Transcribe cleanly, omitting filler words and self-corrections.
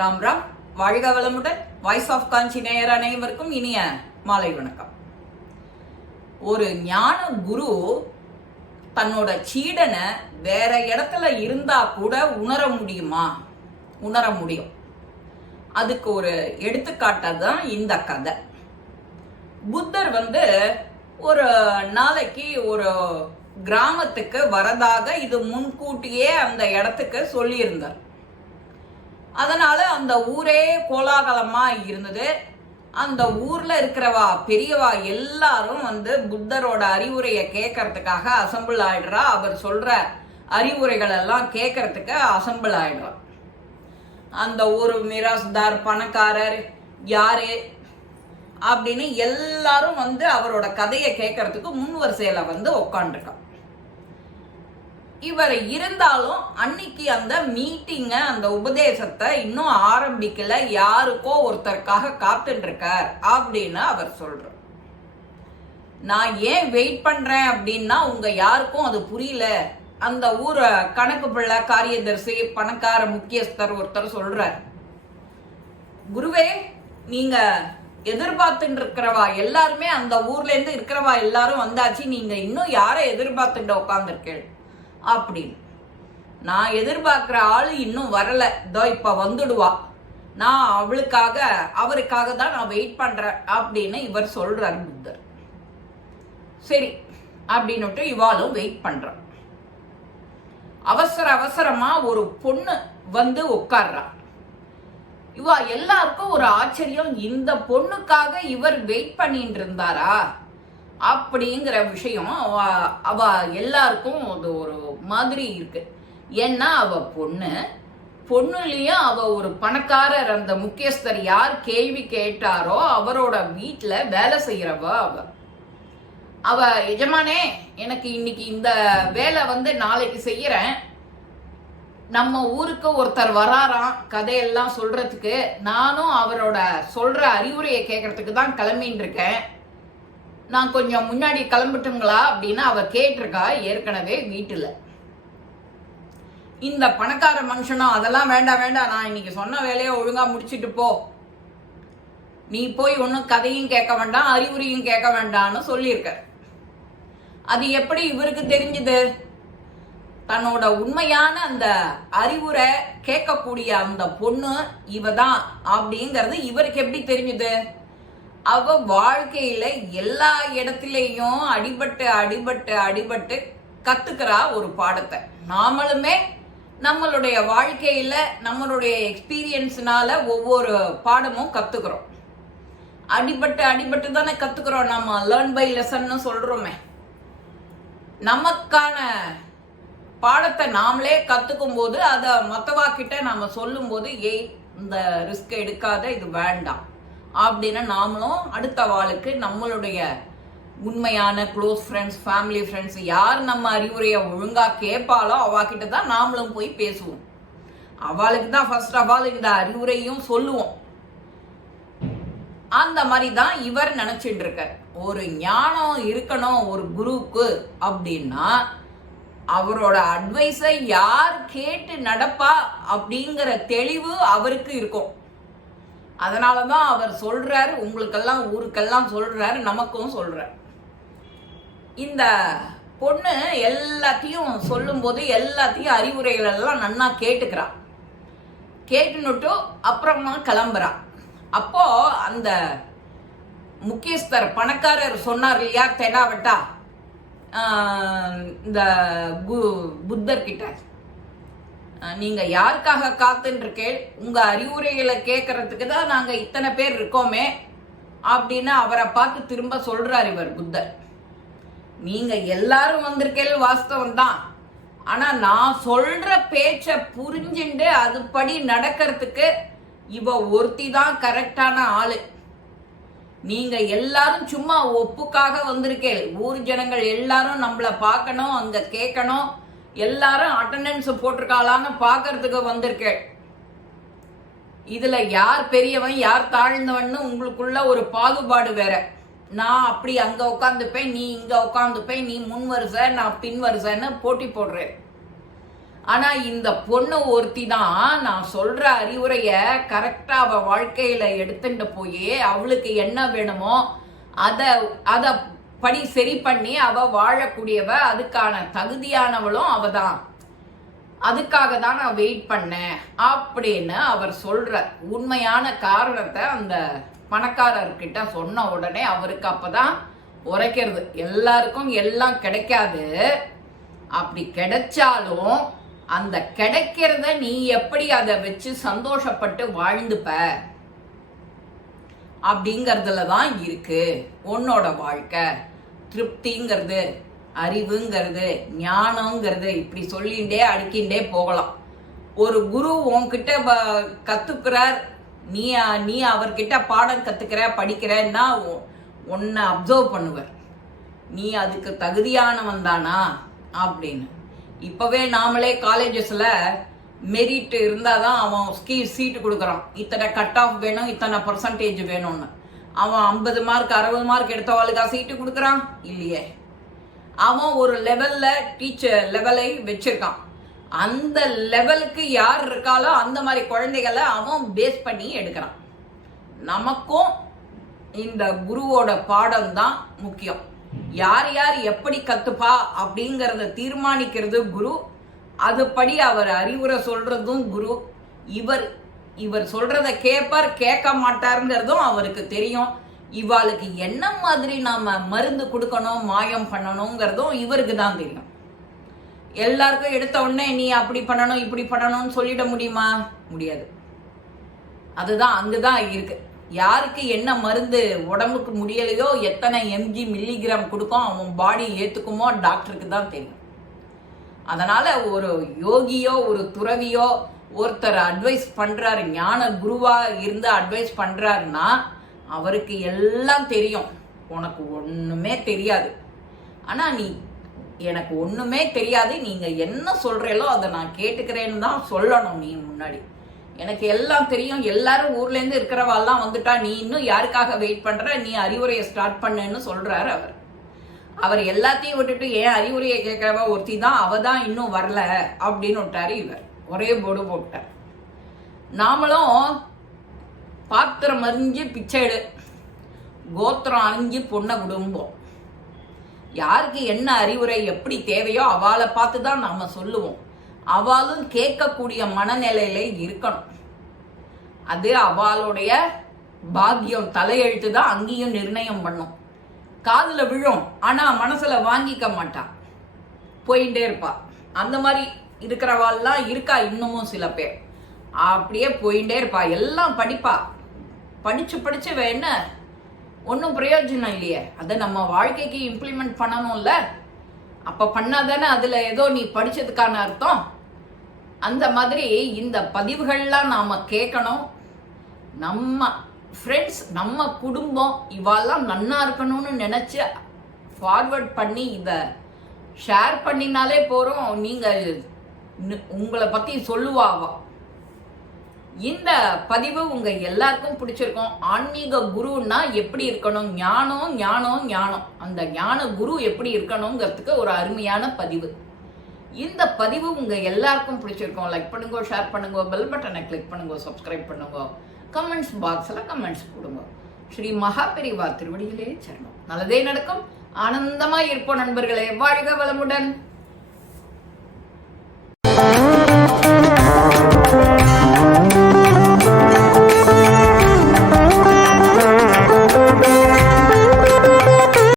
ராம் ராம். வாழ்க வளமுடன். Voice of காஞ்சி நேயர் அனைவருக்கும் இனிய மாலை வணக்கம். ஒரு ஞான குரு தன்னோட சீடனை வேற இடத்துல இருந்தா கூட உணர முடியுமா? உணர முடியும். அதுக்கு ஒரு எடுத்துக்காட்டுதான் இந்த கதை. புத்தர் ஒரு நாளைக்கு ஒரு கிராமத்துக்கு வரதாக இது முன்கூட்டியே அந்த இடத்துக்கு சொல்லியிருந்தார். அதனால அந்த ஊரே கோலாகலமா இருந்தது. அந்த ஊர்ல இருக்கிறவா பெரியவா எல்லாரும் புத்தரோட அறிவுரையை கேட்கறதுக்காக அசம்பிள் ஆயிடுறா. அவர் சொல்ற அறிவுரைகள் எல்லாம் கேட்கறதுக்கு அசம்பிள் ஆயிடுறா. அந்த ஒரு மிராஸ்தார், பணக்காரர், யாரு அப்படின்னு எல்லாரும் அவரோட கதையை கேட்கறதுக்கு முன் வரிசையில உட்காந்துருக்கா. இவர் இருந்தாலும் அன்னைக்கு அந்த மீட்டிங்க, அந்த உபதேசத்தை இன்னும் ஆரம்பிக்கல, யாருக்கோ ஒருத்தருக்காக காத்துட்டு இருக்கார் அப்படின்னு அவர் சொல்றார். நான் ஏன் வெயிட் பண்றேன் அப்படின்னா உங்க யாருக்கும் அது புரியல. அந்த ஊர் கணக்கு பிள்ளை, காரியதர்சி, பணக்கார முக்கியஸ்தர் ஒருத்தர் சொல்றார், குருவே நீங்க எதிர்பார்த்துட்டு இருக்கிறவா எல்லாருமே, அந்த ஊர்ல இருந்து இருக்கிறவா எல்லாரும் வந்தாச்சு, நீங்க இன்னும் யாரை எதிர்பார்த்துட்டு உட்காந்துருக்கேன் அப்படின்னு. நான் எதிர்பார்க்கிற ஆளு இன்னும் வரல, இதோ இப்ப வந்துடுவா, நான் அவருக்காக தான் நான் வெயிட் பண்றேன் அப்படின்னு இவர் சொல்றார் புத்தர். சரி அப்படின்னுட்டு இவாளும் வெயிட் பண்ற. அவசரமா ஒரு பொண்ணு உட்கார்றா. இவா எல்லாருக்கும் ஒரு ஆச்சரியம், இந்த பொண்ணுக்காக இவர் வெயிட் பண்ணிட்டு இருந்தாரா அப்படிங்கிற விஷயம் அவ எல்லாருக்கும் அது ஒரு மாதிரி இருக்கு. ஏன்னா அவ பொண்ணுலயும் அவ ஒரு பணக்காரர், அந்த முக்கியஸ்தர் யார் கேள்வி கேட்டாரோ அவரோட வீட்டுல வேலை செய்யறவ அவ எஜமானே, எனக்கு இன்னைக்கு இந்த வேலை நாளைக்கு செய்யறேன், நம்ம ஊருக்கு ஒருத்தர் வராராம் கதையெல்லாம் சொல்றதுக்கு, நானும் அவரோட சொல்ற அறிவுரையை கேட்கறதுக்கு தான் கிளம்பின்னு இருக்கேன், நான் கொஞ்சம் முன்னாடி கிளம்பட்டுங்களா அப்படின்னு அவ கேட்டிருக்கா ஏற்கனவே வீட்டுல. இந்த பணக்கார மனுஷனும் அதெல்லாம் வேண்டாம், நான் இன்னைக்கு சொன்ன வேலையை ஒழுங்கா முடிச்சிட்டு போ, நீ போய் ஒன்னும் கதையும் கேட்க வேண்டாம், அறிவுரையும் கேட்க வேண்டாம்னு சொல்லியிருக்க. அது எப்படி இவருக்கு தெரிஞ்சது? தன்னோட உண்மையான அந்த அறிவுரை கேட்கக்கூடிய அந்த பொண்ணு இவதான் அப்படிங்கிறது இவருக்கு எப்படி தெரிஞ்சது? அவ வாழ்க்கையில எல்லா இடத்திலையும் அடிபட்டு கத்துக்கிறா ஒரு பாடத்தை. நாமளுமே நம்மளுடைய வாழ்க்கையில நம்மளுடைய எக்ஸ்பீரியன்ஸ்னால ஒவ்வொரு பாடமும் கத்துக்கிறோம். அடிபட்டு தானே கத்துக்கிறோம். நம்ம லேர்ன் பை லெசன் சொல்றோமே. நமக்கான பாடத்தை நாமளே கத்துக்கும் போது அதை மத்தவா கிட்ட நாம சொல்லும் போது, ஏய் இந்த ரிஸ்க் எடுக்காத, இது வேண்டாம் அப்படின்னு நாமளும் அடுத்த வாளுக்கு நம்மளுடைய உண்மையான க்ளோஸ் ஃப்ரெண்ட்ஸ், ஃபேமிலி ஃப்ரெண்ட்ஸ் யார் நம்ம அறிவுரையை ஒழுங்கா கேட்பாளோ அவகிட்ட தான் நாமளும் போய் பேசுவோம். அவளுக்கு தான் ஃபர்ஸ்ட் ஆஃப் ஆல் இந்த அறிவுரையும் சொல்லுவோம். அந்த மாதிரி தான் இவர் நினைச்சிட்டு இருக்கார். ஒரு ஞானம் இருக்கணும் ஒரு குருவுக்கு அப்படின்னா அவரோட அட்வைஸை யார் கேட்டு நடப்பா அப்படிங்கிற தெளிவு அவருக்கு இருக்கும். அதனாலதான் அவர் சொல்றாரு, உங்களுக்கெல்லாம் ஊருக்கெல்லாம் சொல்றாரு, நமக்கும் சொல்றாரு. இந்த பொண்ணு எல்லாத்தையும் சொல்லும் போது எல்லாத்தையும் அறிவுரைகள் எல்லாம் நன்னா கேட்டுக்கிறா. கேட்டுனுட்டு அப்புறமா கிளம்புறா. அப்போ அந்த முக்கியஸ்தர் பணக்காரர் சொன்னார் இல்லையா, தெனாவட்டா இந்த புத்தர்கிட்ட, நீங்க யாருக்காக காத்துன்னு இருக்கேன், உங்க அறிவுரைகளை கேட்கறதுக்கு தான் நாங்க இத்தனை பேர் இருக்கோமே அப்படின்னு அவரை பார்த்து திரும்ப சொல்றார் இவர் புத்தர். நீங்க எல்லாரும் வந்திருக்கேன் வாஸ்தவம் தான், ஆனா நான் சொல்ற பேச்ச புரிஞ்சுண்டு அதுபடி நடக்கிறதுக்கு இவ ஒருத்தி தான் கரெக்டான ஆளு. நீங்க எல்லாரும் சும்மா ஒப்புக்காக வந்திருக்கேன், ஊர் ஜனங்கள் எல்லாரும் நம்மள பார்க்கணும், அங்க கேட்கணும், எல்லாரும் அட்டெண்டன்ஸ் போட்டிருக்காளான்னு பாக்கிறதுக்கு வந்திருக்கேன். இதுல யார் பெரியவன் யார் தாழ்ந்தவன் உங்களுக்குள்ள ஒரு பாகுபாடு வேற. நான் அப்படி அங்க உட்காந்துப்பேன், நீ இங்க உட்காந்துப்பேன், நீ முன் வரிசை நான் பின் வரிசைன்னு போட்டி போடுறேன். ஆனா இந்த பொண்ணு ஒருத்தி தான் நான் சொல்ற அறிவுரைய கரெக்டா அவ வாழ்க்கையில எடுத்துட்டு போய் அவளுக்கு என்ன வேணுமோ அத படி சரி பண்ணி அவ வாழக்கூடியவ, அதுக்கான தகுதியானவளும் அவதான். அதுக்காக தான் நான் வெயிட் பண்ணேன் அப்படின்னு அவர் சொல்ற உண்மையான காரணத்தை அந்த பணக்காரர்கிட்ட சொன்ன உடனே அவருக்கு அப்பதான் உரைக்கிறது. எல்லாருக்கும் எல்லாம் கிடைக்காது, அப்படி கிடைச்சாலும் அந்த கிடைக்கிறத நீ எப்படி அதை வச்சு சந்தோஷப்பட்டு வாழ்ந்துப்ப அப்படிங்கறதுல தான் இருக்கு உன்னோட வாழ்க்கை. திருப்திங்கிறது, அறிவுங்கிறது, ஞானங்கிறது, இப்படி சொல்லிண்டே அடுக்கிண்டே போகலாம். ஒரு குரு உன்கிட்ட கத்துக்கிறார், நீ அவர்கிட்ட பாடம் கத்துக்கிற படிக்கிறன்னா உன்னை அப்சர்வ் பண்ணுவார், நீ அதுக்கு தகுதியானவன் தானா அப்படின்னு. இப்பவே நாமளே காலேஜஸ்ல மெரிட் இருந்தாதான் அவன் சீட்டு கொடுக்குறான். இத்தனை கட் ஆஃப் வேணும், இத்தனை பர்சன்டேஜ் வேணும்னு. அவன் 50 மார்க் 60 மார்க் எடுத்தவாளுக்கா சீட்டு கொடுக்குறான்? இல்லையே. அவன் ஒரு லெவல்ல டீச்சர் லெவலை வச்சிருக்கான். அந்த லெவலுக்கு யார் இருக்காலோ அந்த மாதிரி குழந்தைகளை அவன் பேஸ் பண்ணி எடுக்கிறான். நமக்கும் இந்த குருவோட பாடம் தான் முக்கியம். யார் யார் எப்படி கத்துப்பா அப்படிங்கறத தீர்மானிக்கிறது குரு. அதுபடி அவர் அறிவுரை சொல்றதும் குரு. இவர் சொல்றத கேட்பார், கேட்க மாட்டாருங்கிறதும் அவருக்கு தெரியும். இவாளுக்கு என்ன மாதிரி நாம மருந்து கொடுக்கணும், மாயம் பண்ணணுங்கிறதும் இவருக்கு தான் தெரியும். எல்லாருக்கும் எடுத்த உடனே நீ அப்படி பண்ணணும் இப்படி பண்ணணும்னு சொல்லிட முடியுமா? முடியாது. அதுதான் அங்குதான் இருக்கு. யாருக்கு என்ன மருந்து உடம்புக்கு முடியலையோ, எத்தனை mg மில்லிகிராம் கொடுக்கும், அவன் பாடி ஏத்துக்குமோ டாக்டருக்கு தான் தெரியும். அதனால ஒரு யோகியோ ஒரு துறவியோ ஒருத்தர் அட்வைஸ் பண்றாரு, ஞான குருவா இருந்து அட்வைஸ் பண்றாருன்னா அவருக்கு எல்லாம் தெரியும். உனக்கு ஒண்ணுமே தெரியாது. ஆனா நீ எனக்கு ஒண்ணுமே தெரியாது, நீங்க என்ன சொல்றீங்களோ அதை நான் கேட்டுக்கிறேன்னு தான் சொல்லணும். நீ முன்னாடி எனக்கு எல்லாம் தெரியும், எல்லாரும் ஊர்ல இருந்து இருக்கிறவாள்லாம் வந்துட்டா, நீ இன்னும் யாருக்காக வெயிட் பண்ற, நீ அறிவுரையை ஸ்டார்ட் பண்ணுன்னு சொல்றாரு அவர். அவர் எல்லாத்தையும் விட்டுட்டு ஏன் அறிவுரையை கேட்கிறவ ஒருத்தி தான், அவ தான் இன்னும் வரல அப்படின்னு விட்டாரு. இவர் ஒரே போர்டு போட்டார். நாமளும் பாத்திரம் அறிஞ்சு பிச்சை எடு, கோத்திரம் அறிஞ்சு பொண்ணை குடும்பம். யாருக்கு என்ன அறிவுரை எப்படி தேவையோ அவளை பார்த்து தான் நாம சொல்லுவோம். அவளும் கேட்கக்கூடிய மனநிலையில இருக்கணும். அது அவளுடைய பாக்கியம், தலையெழுத்து தான் அங்கேயும் நிர்ணயம் பண்ணும். காதுல விழும், ஆனா மனசுல வாங்கிக்க மாட்டான், போயிட்டே இருப்பா. அந்த மாதிரி இருக்கிறவாள்லாம் இருக்கா இன்னமும் சில பேர். அப்படியே போயிட்டே இருப்பா, எல்லாம் படிப்பா, படிச்சு என்ன ஒன்றும் பிரயோஜனம் இல்லையே. அதை நம்ம வாழ்க்கைக்கு இம்ப்ளிமெண்ட் பண்ணணும்ல. அப்ப பண்ணாதானே அதுல ஏதோ நீ படிச்சதுக்கான அர்த்தம். அந்த மாதிரி இந்த பதிவுகள்லாம் நாம கேட்கணும். நம்ம ஃப்ரெண்ட்ஸ், நம்ம குடும்பம் இவாலாம் நன்னா இருக்கணும்னு நினைச்சு ஃபார்வர்ட் பண்ணி இதை ஷேர் பண்ணினாலே போறோம். நீங்க உங்களை பத்தி சொல்லுவாவா. இந்த பதிவு உங்க எல்லாருக்கும் பிடிச்சிருக்கும். ஆன்மீக குருன்னா எப்படி இருக்கணும், ஞானம் ஞானம் ஞானம், அந்த ஞான குரு எப்படி இருக்கணுங்கிறதுக்கு ஒரு அருமையான பதிவு. இந்த பதிவு உங்க எல்லாருக்கும் பிடிச்சிருக்கும். லைக் பண்ணுங்க, ஷேர் பண்ணுங்க, பெல் பட்டனை கிளிக் பண்ணுங்க, சப்ஸ்கிரைப் பண்ணுங்க, கமெண்ட்ஸ் பாக்ஸ்ல கமெண்ட்ஸ் போடுங்க. ஸ்ரீ மகாபெரிவா திருவடிகளே சரணம். நல்லதே நடக்கும். ஆனந்தமா இருப்போம் நண்பர்களே. வாழ்க வளமுடன்.